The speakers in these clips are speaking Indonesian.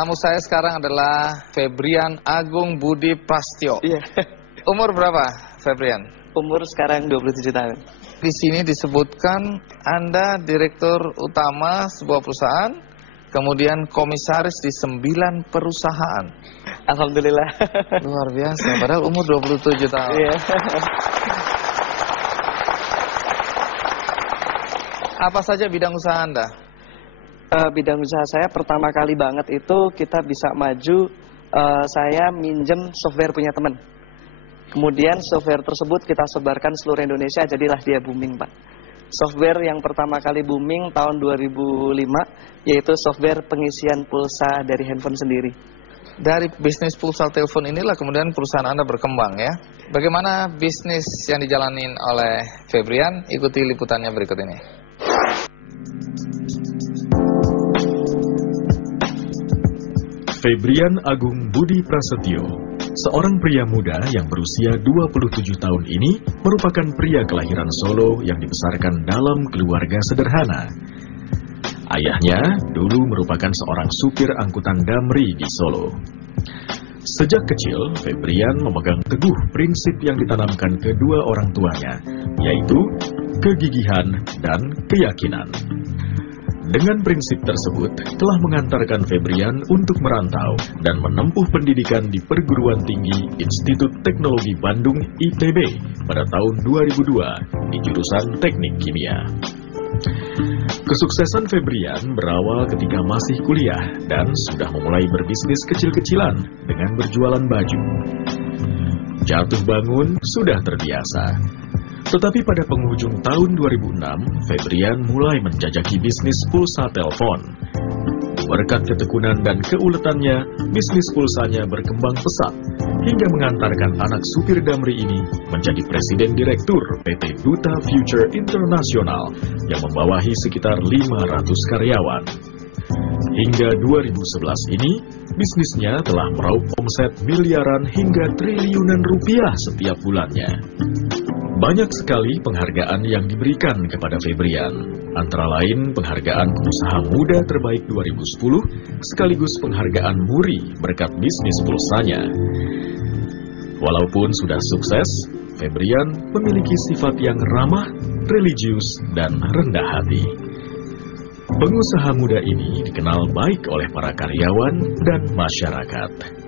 Tamu saya sekarang adalah Febrian Agung Budi Prastyo. Iya. Umur berapa, Febrian? Umur sekarang 27 tahun. Di sini disebutkan Anda direktur utama sebuah perusahaan, kemudian komisaris di 9 perusahaan. Alhamdulillah. Luar biasa, padahal umur 27 tahun. Iya. Apa saja bidang usaha Anda? Bidang usaha saya pertama kali banget itu kita bisa maju, saya minjem software punya teman. Kemudian software tersebut kita sebarkan seluruh Indonesia, jadilah dia booming, Pak. Software yang pertama kali booming tahun 2005, yaitu software pengisian pulsa dari handphone sendiri. Dari bisnis pulsa telepon inilah kemudian perusahaan Anda berkembang ya. Bagaimana bisnis yang dijalanin oleh Febrian? Ikuti liputannya berikut ini. Febrian Agung Budi Prasetyo, seorang pria muda yang berusia 27 tahun ini merupakan pria kelahiran Solo yang dibesarkan dalam keluarga sederhana. Ayahnya dulu merupakan seorang supir angkutan damri di Solo. Sejak kecil, Febrian memegang teguh prinsip yang ditanamkan kedua orang tuanya, yaitu kegigihan dan keyakinan. Dengan prinsip tersebut, telah mengantarkan Febrian untuk merantau dan menempuh pendidikan di Perguruan Tinggi Institut Teknologi Bandung ITB pada tahun 2002 di jurusan Teknik Kimia. Kesuksesan Febrian berawal ketika masih kuliah dan sudah memulai berbisnis kecil-kecilan dengan berjualan baju. Jatuh bangun sudah terbiasa. Tetapi pada penghujung tahun 2006, Febrian mulai menjajaki bisnis pulsa telepon. Berkat ketekunan dan keuletannya, bisnis pulsanya berkembang pesat, hingga mengantarkan anak supir damri ini menjadi presiden direktur PT Duta Future International yang membawahi sekitar 500 karyawan. Hingga 2011 ini, bisnisnya telah meraup omset miliaran hingga triliunan rupiah setiap bulannya. Banyak sekali penghargaan yang diberikan kepada Febrian, antara lain penghargaan pengusaha muda terbaik 2010, sekaligus penghargaan Muri berkat bisnis pulsanya. Walaupun sudah sukses, Febrian memiliki sifat yang ramah, religius, dan rendah hati. Pengusaha muda ini dikenal baik oleh para karyawan dan masyarakat.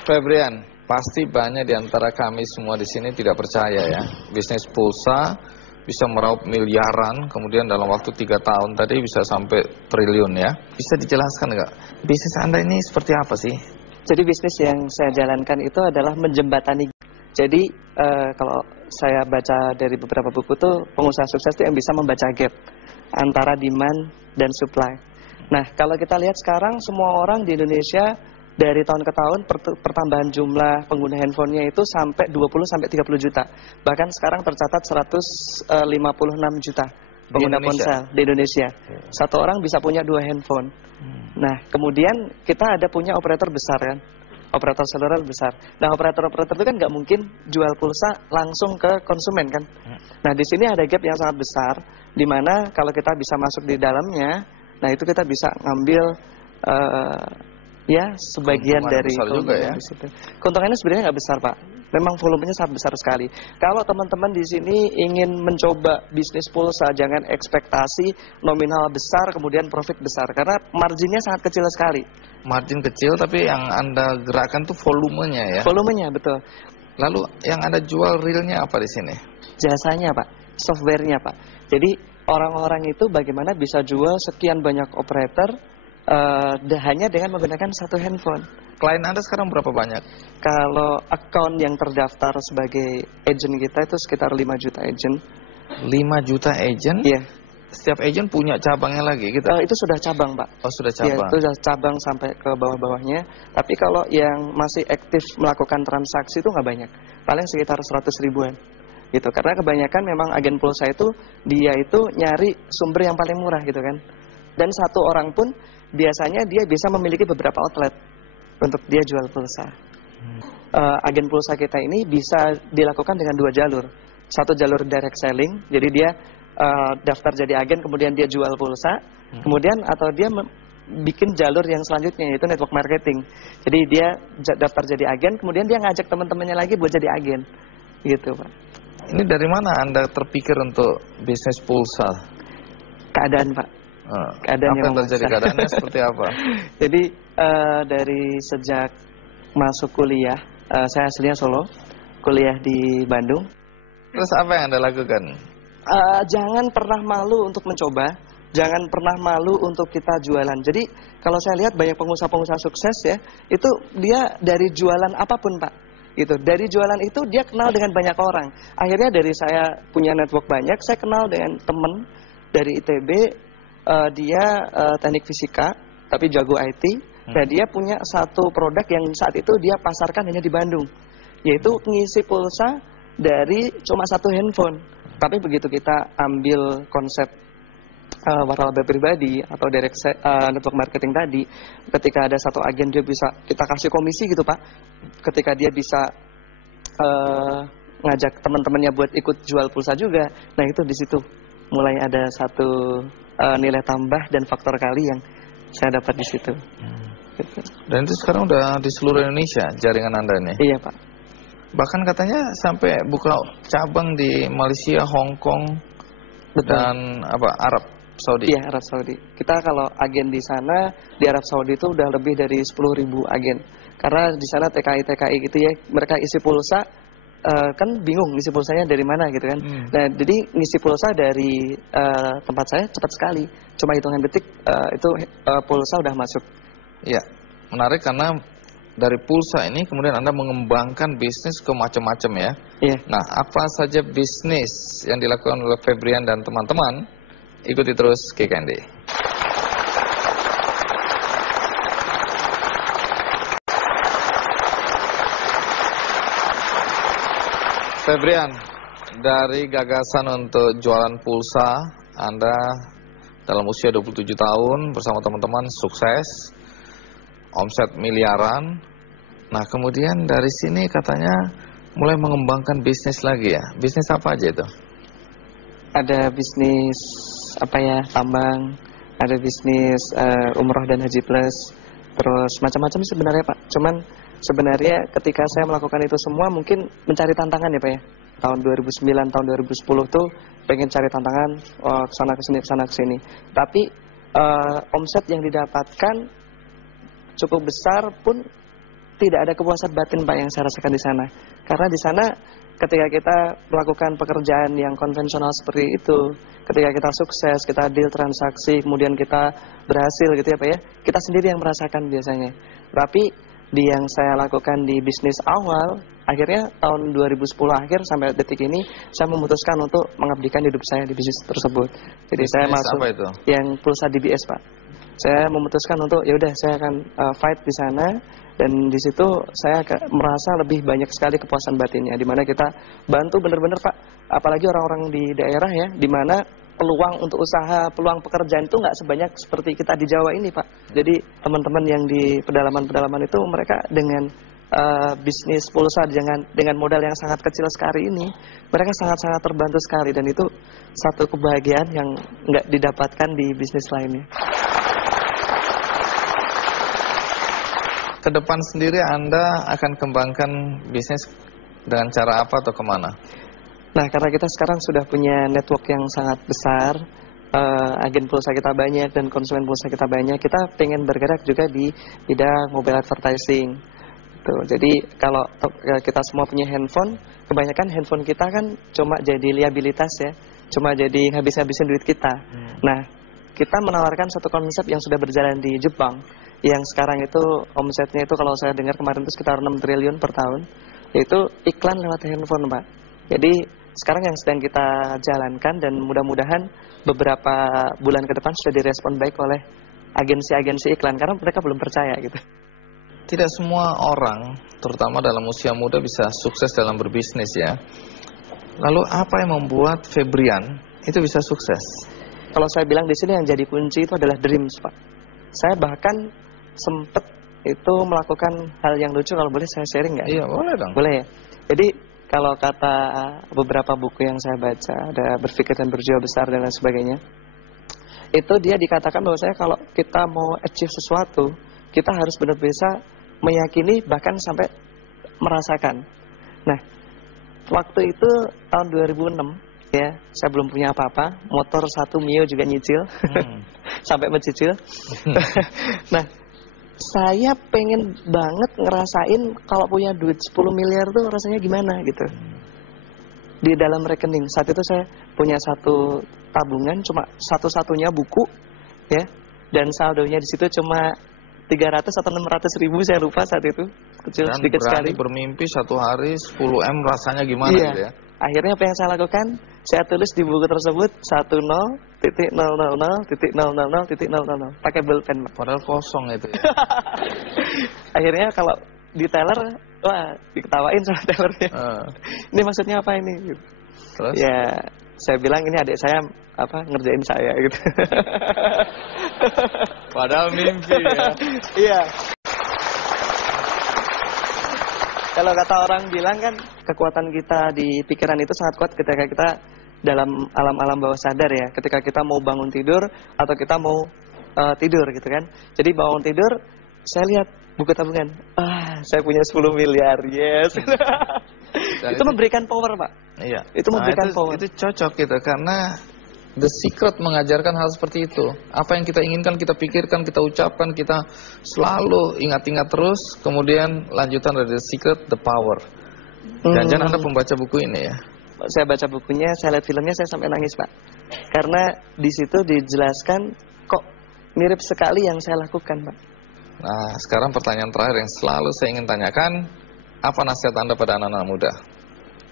Febrian, pasti banyak di antara kami semua di sini tidak percaya ya. Bisnis pulsa bisa meraup miliaran, kemudian dalam waktu 3 tahun tadi bisa sampai triliun ya. Bisa dijelaskan nggak? Bisnis Anda ini seperti apa sih? Jadi bisnis yang saya jalankan itu adalah menjembatani. Jadi kalau saya baca dari beberapa buku tuh, pengusaha sukses itu yang bisa membaca gap antara demand dan supply. Nah, kalau kita lihat sekarang semua orang di Indonesia dari tahun ke tahun pertambahan jumlah pengguna handphonenya itu sampai 20-30 juta. Bahkan sekarang tercatat 156 juta pengguna ponsel di Indonesia. Satu orang bisa punya 2 handphone. Nah, kemudian kita ada punya operator besar kan, operator seluler besar. Nah, operator-operator itu kan nggak mungkin jual pulsa langsung ke konsumen kan. Nah, di sini ada gap yang sangat besar, di mana kalau kita bisa masuk di dalamnya, nah itu kita bisa ngambil ya sebagian dari keuntungan di situ. Keuntungannya sebenarnya nggak besar, Pak. Memang volumenya sangat besar sekali. Kalau teman-teman di sini ingin mencoba bisnis pulsa, jangan ekspektasi nominal besar kemudian profit besar, karena marginnya sangat kecil sekali. Margin kecil, tapi yang Anda gerakan tuh volumenya ya? Volumenya, betul. Lalu yang Anda jual realnya apa di sini? Jasanya, Pak. Softwarenya, Pak. Jadi orang-orang itu bagaimana bisa jual sekian banyak operator hanya dengan menggunakan satu handphone. Klien Anda sekarang berapa banyak? Kalau account yang terdaftar sebagai agent kita itu sekitar 5 juta agent. 5 juta agent? Iya. Setiap agent punya cabangnya lagi gitu? Itu sudah cabang, Pak. Oh, sudah cabang. Ya, itu sudah cabang sampai ke bawah-bawahnya. Tapi kalau yang masih aktif melakukan transaksi itu nggak banyak. Paling sekitar 100 ribuan. Gitu. Karena kebanyakan memang agen pulsa itu, dia itu nyari sumber yang paling murah gitu kan. Dan satu orang pun biasanya dia bisa memiliki beberapa outlet untuk dia jual pulsa. Agen pulsa kita ini bisa dilakukan dengan 2 jalur. Satu jalur direct selling, jadi dia daftar jadi agen, kemudian dia jual pulsa, kemudian atau dia bikin jalur yang selanjutnya yaitu network marketing. Jadi dia daftar jadi agen, kemudian dia ngajak teman-temannya lagi buat jadi agen, gitu Pak. Ini dari mana Anda terpikir untuk bisnis pulsa? Keadaan Pak. Keadaan apa yang terjadi? Keadaannya seperti apa? Jadi dari sejak masuk kuliah, saya aslinya Solo, kuliah di Bandung. Terus apa yang Anda lakukan? Jangan pernah malu untuk mencoba, jangan pernah malu untuk kita jualan. Jadi kalau saya lihat banyak pengusaha-pengusaha sukses ya, itu dia dari jualan apapun Pak. Gitu. Dari jualan itu dia kenal dengan banyak orang. Akhirnya dari saya punya network banyak, saya kenal dengan teman dari ITB, dia teknik fisika, tapi jago IT. Dan dia punya satu produk yang saat itu dia pasarkan hanya di Bandung, yaitu ngisi pulsa dari cuma satu handphone. Tapi begitu kita ambil konsep waralaba pribadi atau direct network marketing tadi, ketika ada satu agen dia bisa kita kasih komisi gitu Pak. Ketika dia bisa ngajak teman-temannya buat ikut jual pulsa juga, nah itu di situ mulai ada satu nilai tambah dan faktor kali yang saya dapat di situ. Gitu. Dan itu sekarang udah di seluruh Indonesia jaringan Anda ini? Iya Pak. Bahkan katanya sampai buka cabang di Malaysia, Hong Kong, dan Arab Saudi. Iya, Arab Saudi. Kita kalau agen di sana, di Arab Saudi itu udah lebih dari 10.000 agen. Karena di sana TKI gitu ya, mereka isi pulsa, kan bingung ngisi pulsanya dari mana gitu kan. Nah, jadi ngisi pulsa dari tempat saya cepat sekali. Cuma hitungan detik itu pulsa udah masuk. Iya, menarik karena dari pulsa ini kemudian Anda mengembangkan bisnis ke macam-macam ya. Iya. Nah, apa saja bisnis yang dilakukan oleh Febrian dan teman-teman? Ikuti terus KKND. Febrian, dari gagasan untuk jualan pulsa, Anda dalam usia 27 tahun bersama teman-teman sukses, omset miliaran. Nah, kemudian dari sini katanya mulai mengembangkan bisnis lagi ya. Bisnis apa aja itu? Ada bisnis tambang, ada bisnis umroh dan haji plus, terus macam-macam sebenarnya Pak. Cuman sebenarnya ketika saya melakukan itu semua mungkin mencari tantangan ya Pak ya. Tahun 2009, tahun 2010 tuh pengen cari tantangan, kesana kesini. Tapi omset yang didapatkan cukup besar pun tidak ada kepuasan batin Pak yang saya rasakan di sana. Karena di sana ketika kita melakukan pekerjaan yang konvensional seperti itu, ketika kita sukses, kita deal transaksi, kemudian kita berhasil gitu ya Pak ya, kita sendiri yang merasakan biasanya. Tapi di yang saya lakukan di bisnis awal, akhirnya tahun 2010 akhir sampai detik ini, saya memutuskan untuk mengabdikan hidup saya di bisnis tersebut. Jadi bisnis saya masuk apa itu? Yang pulsa DBS Pak. Saya memutuskan untuk ya udah saya akan fight di sana, dan di situ saya merasa lebih banyak sekali kepuasan batinnya, di mana kita bantu benar-benar Pak, apalagi orang-orang di daerah ya, di mana peluang untuk usaha, peluang pekerjaan itu nggak sebanyak seperti kita di Jawa ini Pak. Jadi teman-teman yang di pedalaman-pedalaman itu mereka dengan bisnis pulsa dengan modal yang sangat kecil sekali ini, mereka sangat-sangat terbantu sekali, dan itu satu kebahagiaan yang nggak didapatkan di bisnis lainnya. Ke depan sendiri Anda akan kembangkan bisnis dengan cara apa atau kemana? Nah, karena kita sekarang sudah punya network yang sangat besar, agen pulsa kita banyak dan konsumen pulsa kita banyak, kita pengen bergerak juga di bidang mobile advertising. Tuh, jadi kalau kita semua punya handphone, kebanyakan handphone kita kan cuma jadi liabilitas ya, cuma jadi habis-habisin duit kita. Nah, kita menawarkan satu konsep yang sudah berjalan di Jepang, yang sekarang itu omsetnya itu kalau saya dengar kemarin itu sekitar 6 triliun per tahun, yaitu iklan lewat handphone Pak. Jadi sekarang yang sedang kita jalankan, dan mudah-mudahan beberapa bulan ke depan sudah direspon baik oleh agensi-agensi iklan, karena mereka belum percaya gitu. Tidak semua orang, terutama dalam usia muda, bisa sukses dalam berbisnis ya. Lalu apa yang membuat Febrian itu bisa sukses? Kalau saya bilang di sini yang jadi kunci itu adalah dreams Pak. Saya bahkan sempet itu melakukan hal yang lucu, kalau boleh saya sharing nggak? Iya boleh dong. Boleh ya. Jadi kalau kata beberapa buku yang saya baca, ada Berpikir dan Berjiwa Besar dan lain sebagainya, itu dia dikatakan bahwa saya kalau kita mau achieve sesuatu, kita harus benar-benar bisa meyakini bahkan sampai merasakan. Nah, waktu itu tahun 2006 ya, saya belum punya apa-apa, motor satu Mio juga nyicil, sampai mencicil. Nah, saya pengen banget ngerasain kalau punya duit 10 miliar tuh rasanya gimana gitu. Di dalam rekening saat itu saya punya satu tabungan cuma satu-satunya buku ya, dan saldonya di situ cuma 300 atau 600 ribu, saya lupa saat itu, kecil Dan sedikit sekali. bermimpi satu hari 10 M rasanya gimana Iya. gitu ya. Akhirnya apa yang saya lakukan? Saya tulis di buku tersebut 10.000.000.000 pakai bolpen, Pak. Padahal kosong itu ya. Akhirnya kalau di teller, wah diketawain sama tellernya. Ini maksudnya apa ini? Gitu. Terus? Ya, saya bilang ini adik saya ngerjain saya gitu. Padahal mimpi ya. Iya. Kalau kata orang bilang kan, kekuatan kita di pikiran itu sangat kuat ketika kita dalam alam-alam bawah sadar ya. Ketika kita mau bangun tidur atau kita mau tidur gitu kan. Jadi bangun tidur, saya lihat buku tabungan. Saya punya 10 miliar, yes. Itu memberikan power, Pak. Iya. Itu memberikan power. Itu cocok gitu, karena The Secret mengajarkan hal seperti itu. Apa yang kita inginkan, kita pikirkan, kita ucapkan, kita selalu ingat-ingat terus. Kemudian lanjutan dari The Secret, The Power. Jangan Anda pembaca buku ini ya? Saya baca bukunya, saya lihat filmnya, saya sampai nangis, Pak. Karena di situ dijelaskan kok mirip sekali yang saya lakukan, Pak. Nah, sekarang pertanyaan terakhir yang selalu saya ingin tanyakan, apa nasihat Anda pada anak-anak muda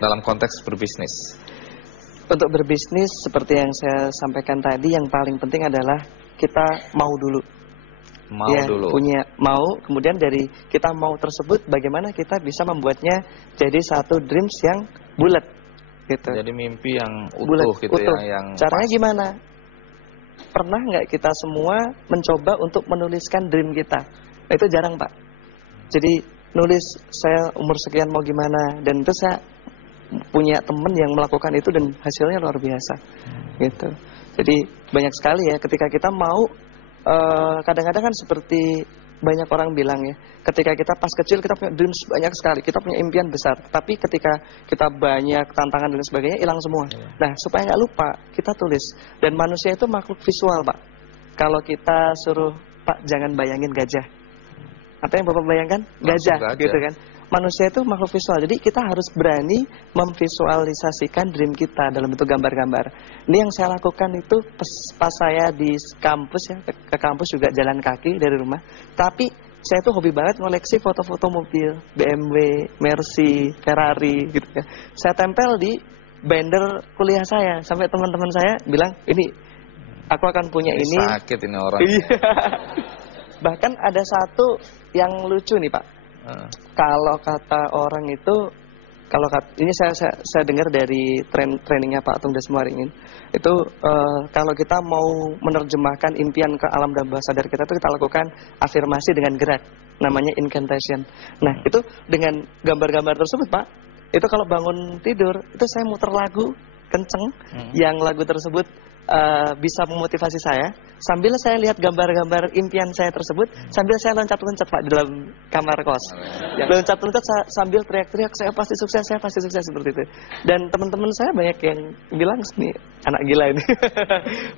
dalam konteks berbisnis? Untuk berbisnis seperti yang saya sampaikan tadi, yang paling penting adalah kita mau dulu. Kemudian dari kita mau tersebut, bagaimana kita bisa membuatnya jadi satu dreams yang bulat gitu. Jadi mimpi yang utuh bulat, gitu utuh. ya, yang caranya pas. Gimana? Pernah nggak kita semua mencoba untuk menuliskan dream kita? Itu jarang, Pak. Jadi nulis saya umur sekian mau gimana, dan itu saya punya teman yang melakukan itu dan hasilnya luar biasa gitu. Jadi banyak sekali ya ketika kita mau, kadang-kadang kan seperti banyak orang bilang ya, ketika kita pas kecil kita punya dreams banyak sekali, kita punya impian besar, tapi ketika kita banyak tantangan dan sebagainya hilang semua. Nah, supaya nggak lupa, kita tulis. Dan manusia itu makhluk visual, Pak. Kalau kita suruh, Pak jangan bayangin gajah, apa yang Bapak bayangkan? Gajah gitu kan. Manusia itu makhluk visual, jadi kita harus berani memvisualisasikan dream kita dalam bentuk gambar-gambar. Ini yang saya lakukan itu pas saya di kampus ya, ke kampus juga jalan kaki dari rumah. Tapi saya tuh hobi banget ngoleksi foto-foto mobil, BMW, Mercy, Ferrari gitu ya. Saya tempel di binder kuliah saya, sampai teman-teman saya bilang, ini aku akan punya ini. Sakit ini orang. Bahkan ada satu yang lucu nih, Pak. Kalau kata orang itu, ini saya dengar dari trainingnya Pak Tung Desmuaringin, itu kalau kita mau menerjemahkan impian ke alam dan bawah sadar kita, itu kita lakukan afirmasi dengan gerak, namanya incantation. Nah, itu dengan gambar-gambar tersebut, Pak, itu kalau bangun tidur, itu saya muter lagu kenceng, yang lagu tersebut bisa memotivasi saya, sambil saya lihat gambar-gambar impian saya tersebut, sambil saya loncat-loncat, Pak, di dalam kamar kos. Loncat-loncat sambil teriak-teriak, saya pasti sukses, seperti itu. Dan teman-teman saya banyak yang bilang, nih anak gila ini.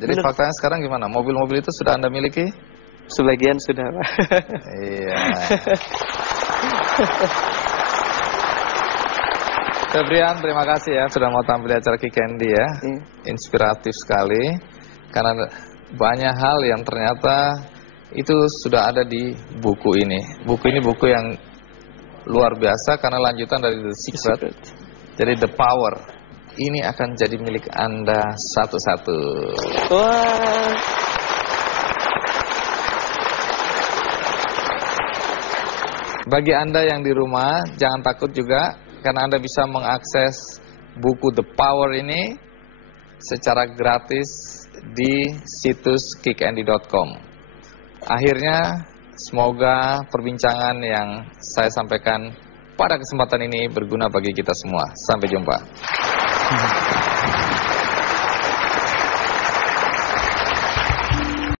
Jadi faktanya sekarang gimana? Mobil-mobil itu sudah Anda miliki? Sebagian sudah, Pak. Iya. Febrian, terima kasih ya sudah mau tampil di acara Kikendi ya. Inspiratif sekali, karena banyak hal yang ternyata itu sudah ada di buku ini. Buku ini buku yang luar biasa karena lanjutan dari The Secret. Jadi The Power ini akan jadi milik Anda satu-satu. Wah. Bagi Anda yang di rumah, jangan takut juga, karena Anda bisa mengakses buku The Power ini secara gratis di situs kikendi.com. Akhirnya, semoga perbincangan yang saya sampaikan pada kesempatan ini berguna bagi kita semua. Sampai jumpa.